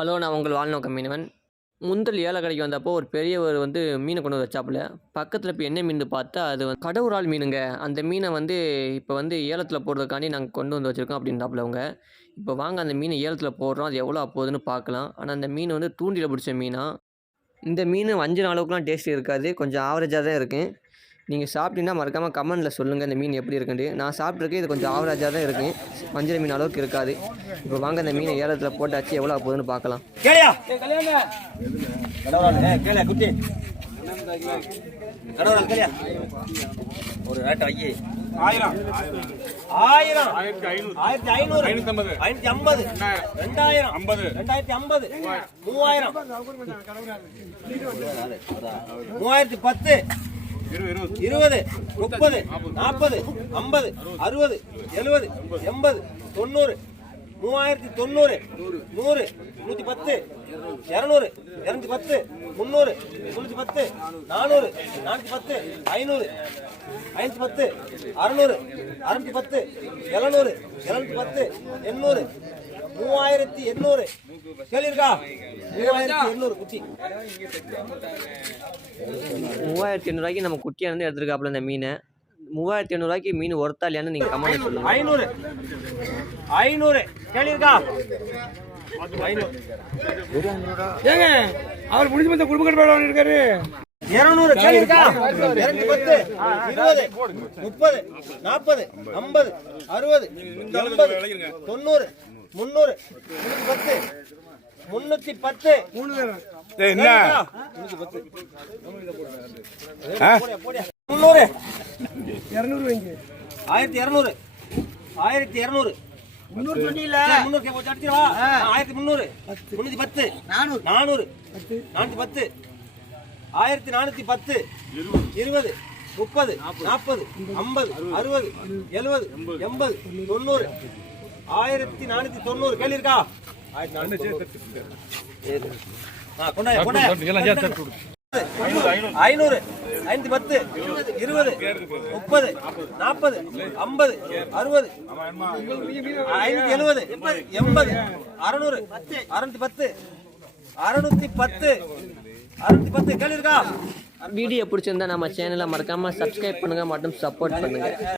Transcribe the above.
Hello நான் உங்கள் வாழ்நோக்க மீனவன். முந்தல் ஏழை கடைக்கு வந்தப்போ ஒரு பெரியவர் வந்து மீனை கொண்டு வந்து வச்சாப்புல. பக்கத்தில் இப்போ என்ன மீன் பார்த்தா அது வந்து கடவுரால் மீனுங்க. அந்த மீனை வந்து இப்போ வந்து ஏலத்தில் போடுறதுக்காண்டி நாங்கள் கொண்டு வந்து வச்சுருக்கோம் அப்படின்றாப்புல அவங்க. இப்போ வாங்க அந்த மீனை ஏலத்தில் போடுறோம். அது எவ்வளோ போகுதுன்னு பார்க்கலாம். ஆனால் அந்த மீன் வந்து தூண்டியில் பிடிச்ச மீனாக இந்த மீன் வஞ்சின அளவுக்குலாம் டேஸ்ட் இருக்காது. கொஞ்சம் ஆவரேஜாக தான் இருக்குது நீங்கள் சாப்பிட்டீங்கன்னா மறக்காமல் கமெண்டில் சொல்லுங்கள் இந்த மீன் எப்படி இருக்குன்ட்டு. நான் சாப்பிட்ருக்கேன் இது கொஞ்சம் ஆவரேஜாக தான் இருக்கும் வஞ்சிர மீன் அளவுக்கு இருக்காது. இப்போ வாங்க இந்த மீனை ஏலத்தில் போட்டாச்சு எவ்வளோ போகுதுன்னு பார்க்கலாம். ஒரு ரேட் ஐயே ஆயிரம். ஆயிரம். ஆயிரத்தி ஐநூறு. ஐம்பது ஐநூத்தி ஐம்பது. ரெண்டாயிரம். ஐம்பது. ரெண்டாயிரத்தி ஐம்பது. மூவாயிரம். மூவாயிரத்தி பத்து. இருபது முப்பது நாற்பது ஐம்பது அறுபது எழுபது எண்பது தொண்ணூறு மூவாயிரத்தி தொண்ணூறு நூறு நூற்றி பத்து இரநூறு இரநூத்தி பத்து முந்நூறு முந்நூத்தி பத்து நானூறு நானூற்றி பத்து ஐநூறு ஐநூற்றி பத்து அறநூறு அறுநூத்தி பத்து எழுநூறு எழுநூத்தி பத்து எண்ணூறு மூவாயிரத்தி எண்ணூறு. கேள்விருக்கா மூவாயிரத்தி எண்ணூறு குச்சி. மூவாயிரத்தி எண்ணூறுவாய்க்கு நம்ம குட்டியாக இருந்து எடுத்துருக்காப்புல இந்த மீனை. மூவாயிரத்தி எண்ணூறுவாய்க்கு மீன் ஒருத்தா இல்லையான்னு நீங்கள் கமெண்ட் சொல்லுங்கள் ஐநூறு. ஐநூறு. கேள்விருக்கா ஐநூறு. ஏங்க அவர் முடிஞ்சு மத்த குடும்ப கட்டுப்பாடு இருக்காரு இருநூறு கேள்விருக்கா இருநூத்தி பத்து இருபது முப்பது நாற்பது ஐம்பது அறுபது எண்பது தொண்ணூறு முந்நூறு முன்னூத்தி பத்து முன்னூத்தி பத்து. என்ன? முந்நூறு. ஆயிரத்தி இருநூறு. ஆயிரத்தி இருநூறு. முன்னூறு சொன்னீங்கள முன்னூறு ஆயிரத்தி முந்நூறு. முன்னூத்தி பத்து. நானூறு. நானூறு. நானூத்தி பத்து. ஆயிரத்தி நானூத்தி பத்து இருபது முப்பது நாற்பது ஐம்பது அறுபது எழுபது எண்பது தொண்ணூறு. ஆயிரத்தி நானூத்தி தொண்ணூறு. கேள்வி இருக்கா? ஆயிரத்தி. ஐநூறு ஐநூத்தி பத்து இருபது முப்பது நாற்பது ஐம்பது அறுபது ஐநூத்தி எழுபது எண்பது அறுநூறு அறுநூத்தி பத்து அறுநூத்தி பத்து. அறுநூத்தி பத்து கேள்வி இருக்கா? வீடியோ பிடிச்சிருந்தா நம்ம சேனலை மறக்காமல் சப்ஸ்கிரைப் பண்ணுங்கள் மற்றும் சப்போர்ட் பண்ணுங்கள்